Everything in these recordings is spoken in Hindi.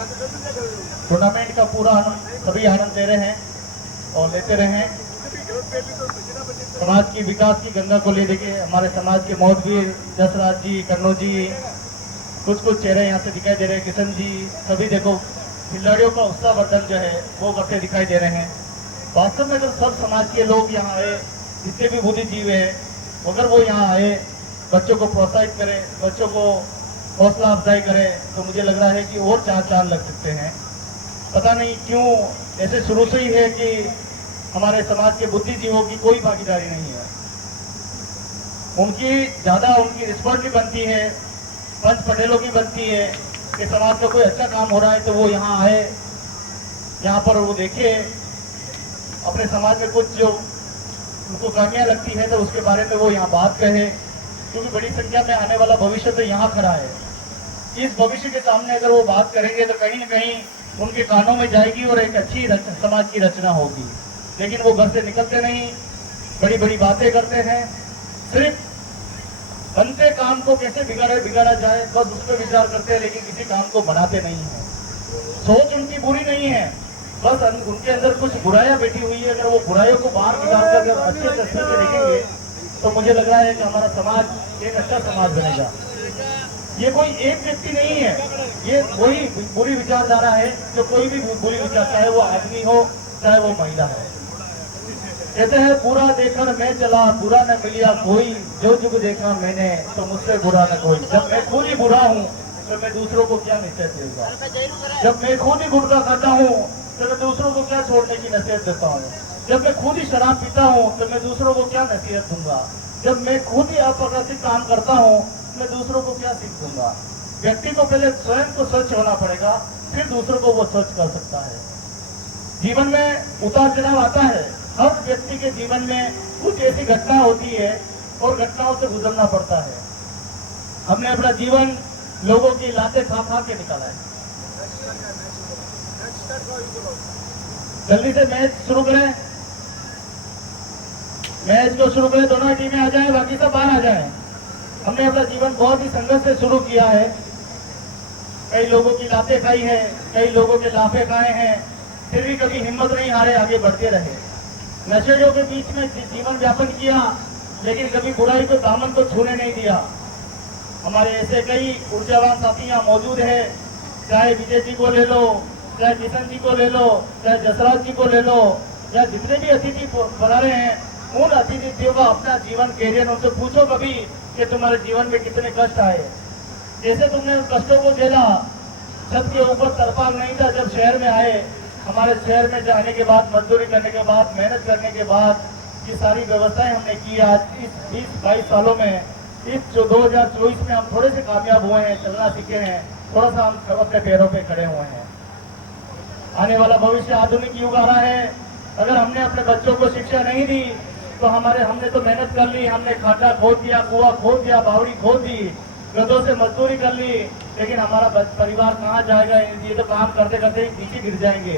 टूर्नामेंट का पूरा सभी आनंद ले रहे हैं और लेते रहे हैं। समाज की विकास की गंगा को ले देखिए, हमारे समाज के मौजवीर जसराज जी, कन्नौ जी, कुछ चेहरे यहाँ से दिखाई दे रहे हैं, किशन जी, सभी देखो खिलाड़ियों का उत्साहवर्धन जो है वो करते दिखाई दे रहे हैं। वास्तव में अगर सब समाज के लोग यहाँ आए, जितने भी बुद्धिजीवी हैं, अगर वो यहाँ आए, बच्चों को प्रोत्साहित करें, बच्चों को हौसला अफजाई करें, तो मुझे लग रहा है कि और चार लग सकते हैं। पता नहीं क्यों ऐसे शुरू से ही है कि हमारे समाज के बुद्धिजीवों की कोई भागीदारी नहीं है। उनकी रिस्पॉन्सिबिलिटी बनती है, पंच पटेलों की बनती है कि समाज का कोई अच्छा काम हो रहा है तो वो यहाँ आए, यहाँ पर वो देखे, अपने समाज में कुछ जो उनको कमियां लगती है तो उसके बारे में वो यहाँ बात कहे, क्योंकि बड़ी संख्या में आने वाला भविष्य तो यहाँ खड़ा है। इस भविष्य के सामने अगर वो बात करेंगे तो कहीं न कहीं उनके कानों में जाएगी और एक अच्छी समाज की रचना होगी। लेकिन वो घर से निकलते नहीं, बड़ी बड़ी बातें करते हैं, सिर्फ बनते काम को कैसे बिगाड़ा जाए बस उस पर विचार करते हैं, लेकिन किसी काम को बनाते नहीं है। सोच उनकी बुरी नहीं है, बस उनके अंदर कुछ बुराइयां बैठी हुई है। अगर वो बुराइयों को बाहर निकाल कर अगर अच्छे तरीके से देखेंगे तो मुझे लग रहा है कि हमारा समाज एक अच्छा समाज बनेगा। ये कोई एक व्यक्ति नहीं है, ये वही बुरी विचारधारा है जो कोई भी बुरी विचार, चाहे वो आदमी हो चाहे वो महिला हो। कहते हैं बुरा देखकर मैं चला, बुरा न मिलिया कोई, जो जुग देखा मैंने तो मुझसे बुरा न कोई। जब मैं खुद ही बुरा हूँ तो मैं दूसरों को क्या नसीहत दूंगा। जब मैं खुद ही गुटखा खाता हूँ तो मैं दूसरों को क्या छोड़ने की नसीहत देता हूँ। जब मैं खुद ही शराब पीता हूँ तो मैं दूसरों को क्या नसीहत दूंगा। जब मैं खुद ही अप्रगतिक काम करता हूँ मैं दूसरों को क्या सीख दूंगा। व्यक्ति को पहले स्वयं को स्वच्छ होना पड़ेगा, फिर दूसरों को वो स्वच्छ कर सकता है। जीवन में उतार चढ़ाव आता है, हर व्यक्ति के जीवन में कुछ ऐसी घटना होती है और घटनाओं से गुजरना पड़ता है। हमने अपना जीवन लोगों की लाते खा के निकाला है। जल्दी से मैच शुरू करें, मैच को शुरू करें, दोनों टीमें आ जाएं, बाकी सब बाहर आ जाएं। हमने अपना जीवन बहुत ही संघर्ष से शुरू किया है। कई लोगों की लाते खाई है, कई लोगों के लाफे खाए हैं, फिर भी कभी हिम्मत नहीं हारे, आगे बढ़ते रहे। नशेड़ियों के बीच में जीवन व्यापन किया, लेकिन कभी बुराई को दामन को छूने नहीं दिया। हमारे ऐसे कई ऊर्जावान साथी यहाँ मौजूद है, चाहे विजय जी को ले लो, चाहे किशन जी को ले लो, चाहे जसराज जी को ले लो, या जितने भी अतिथि बना रहे हैं, उन अतिथियों का अपना जीवन कैरियर उनसे पूछो कभी कि तुम्हारे जीवन में कितने कष्ट आए। जैसे तुमने उन कष्टों को झेला, छत के ऊपर तरपाल नहीं था, जब शहर में आए, हमारे शहर में जाने के बाद, मजदूरी करने के बाद, मेहनत करने के बाद, ये सारी व्यवस्थाएं हमने की। आज इस 20-22 सालों में, इस 2024 में हम थोड़े से कामयाब हुए हैं, चलना सीखे हैं, थोड़ा सा हम अपने पैरों पे खड़े हुए हैं। आने वाला भविष्य आधुनिक युग आ रहा है। अगर हमने अपने बच्चों को शिक्षा नहीं दी तो हमने तो मेहनत कर ली, हमने खाटा खोद दिया, कुआं खोद दिया, बावड़ी खोद दी, गधों से मजदूरी कर ली, लेकिन हमारा परिवार कहाँ जाएगा। ये तो काम करते करते ही नीचे गिर जाएंगे,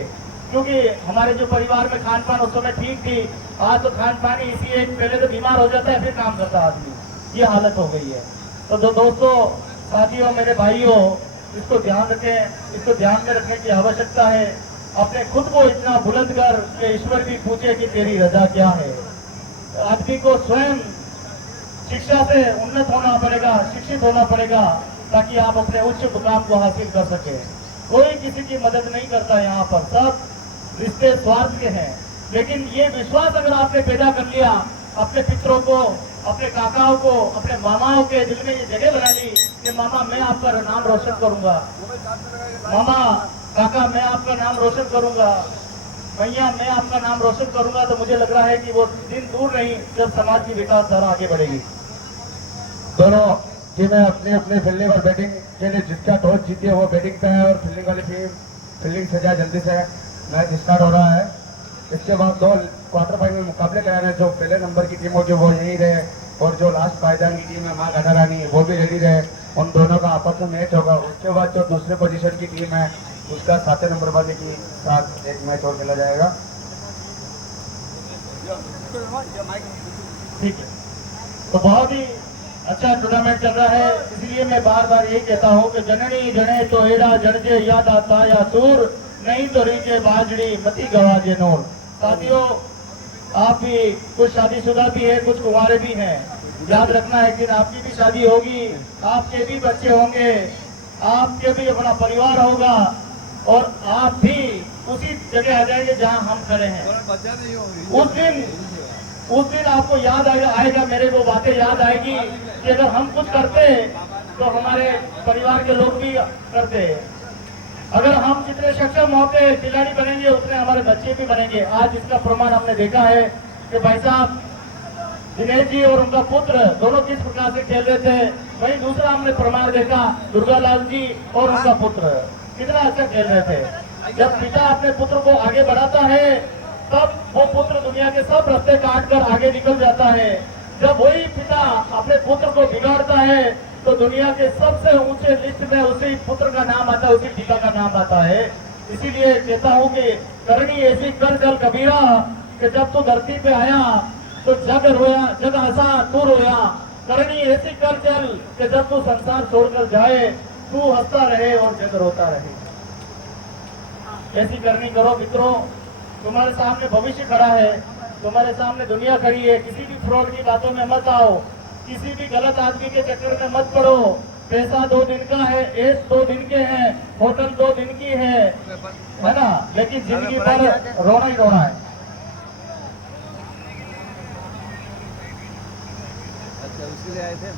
क्योंकि हमारे जो परिवार में खान पान उस समय ठीक थी, आज तो खान पान ही इसी एक, पहले तो बीमार हो जाता है फिर काम करता आदमी, ये हालत हो गई है। तो दोस्तों, साथियों, मेरे भाइयों, इसको ध्यान रखें, इसको ध्यान में रखने की आवश्यकता है। अपने खुद को इतना बुलंद कर के ईश्वर भी पूछे कि तेरी रजा क्या है। आदमी को स्वयं शिक्षा से उन्नत होना पड़ेगा, शिक्षित होना पड़ेगा, ताकि आप अपने उच्च मुकाम को हासिल कर सके। कोई किसी की मदद नहीं करता, यहाँ पर सब रिश्ते स्वार्थ के हैं। लेकिन ये विश्वास अगर आपने पैदा कर लिया, अपने पितरों को, अपने काकाओं को, अपने मामाओं के दिल में ये जगह बना ली कि मामा मैं आपका नाम रोशन करूंगा, मामा काका मैं आपका नाम रोशन करूंगा, भैया मैं आपका नाम रोशन करूंगा, तो मुझे लग रहा है कि वो दिन दूर नहीं जब समाज की विकास धारा आगे बढ़ेगी। दोनों टीमें अपने अपने फील्डिंग और बैटिंग के लिए जिसका टॉस जीती है वो बैटिंग पे है और फील्डिंग वाली टीम फील्डिंग से जाए। जल्दी से मैच स्टार्ट हो रहा है। इसके बाद 2 क्वार्टर फाइनल मुकाबले कराने, जो पहले नंबर की टीम होगी वो यहीं रहे और जो लास्ट पायदान की टीम है माँ घाटा रानी वो भी रेडी रहे। उन दोनों का आपस में मैच होगा। उसके बाद जो दूसरे पोजीशन की टीम है उसका 7वें नंबर वाले के साथ एक मैच और खेला जाएगा। ठीक है, तो बहुत ही अच्छा टूर्नामेंट चल रहा है, इसलिए मैं बार बार यही कहता हूँ कि जननी जने तो एड़ा जड़जे याद आता या सूर, नहीं तो रीजे बाजड़ी मती गवाजे नूर। साथियों, आप भी कुछ शादीशुदा भी है, कुछ कुंवारे भी हैं। याद रखना है कि आपकी भी शादी होगी, आपके भी बच्चे होंगे, आपके भी अपना परिवार होगा और आप भी उसी जगह आ जाएंगे जहां हम खड़े हैं। उस दिन आपको याद आएगा, मेरे को बातें याद आएगी कि अगर हम कुछ करते तो हमारे परिवार के लोग भी करते। अगर हम जितने सक्षम होते खिलाड़ी बनेंगे उतने हमारे बच्चे भी बनेंगे। आज इसका प्रमाण हमने देखा है कि भाई साहब दिनेश जी और उनका पुत्र दोनों किस प्रकार से खेल रहे थे। वहीं दूसरा हमने प्रमाण देखा दुर्गालाल जी और उनका पुत्र कितना अच्छा खेल रहे थे। जब पिता अपने पुत्र को आगे बढ़ाता है तब वो पुत्र दुनिया के सब रास्ते काट कर आगे निकल जाता है। जब वही पिता अपने पुत्र को बिगाड़ता है तो दुनिया के सबसे ऊंचे लिस्ट में उसी पुत्र का नाम आता है, उसी पिता का नाम आता है। इसीलिए कहता हूँ कि करनी ऐसी कर चल कबीरा कि जब तू धरती पे आया तो जग रोया, जग हंसा तू रोया। करनी ऐसी कर चल कि जब तू संसार छोड़कर जाए तू हंसता रहे और जग रोता रहे। ऐसी करनी करो मित्रों, तुम्हारे सामने भविष्य खड़ा है, तुम्हारे सामने दुनिया खड़ी है। किसी भी फ्रॉड की बातों में मत आओ, किसी भी गलत आदमी के चक्कर में मत पड़ो। पैसा 2 दिन का है, एस 2 दिन के हैं, होटल 2 दिन की है ना, लेकिन जिंदगी भर रोना ही रोना है। अच्छा उसके लिए आए थे।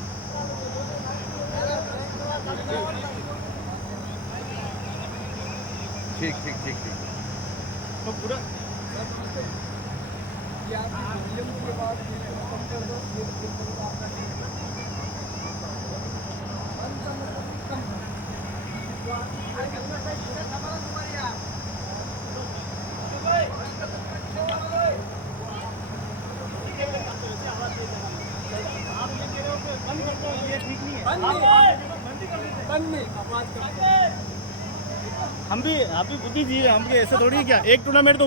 ठीक ठीक ठीक ठीक तो पूरा हम भी आप भी बुद्धि दी है, हम भी ऐसे थोड़ी क्या एक टूर्नामेंट तो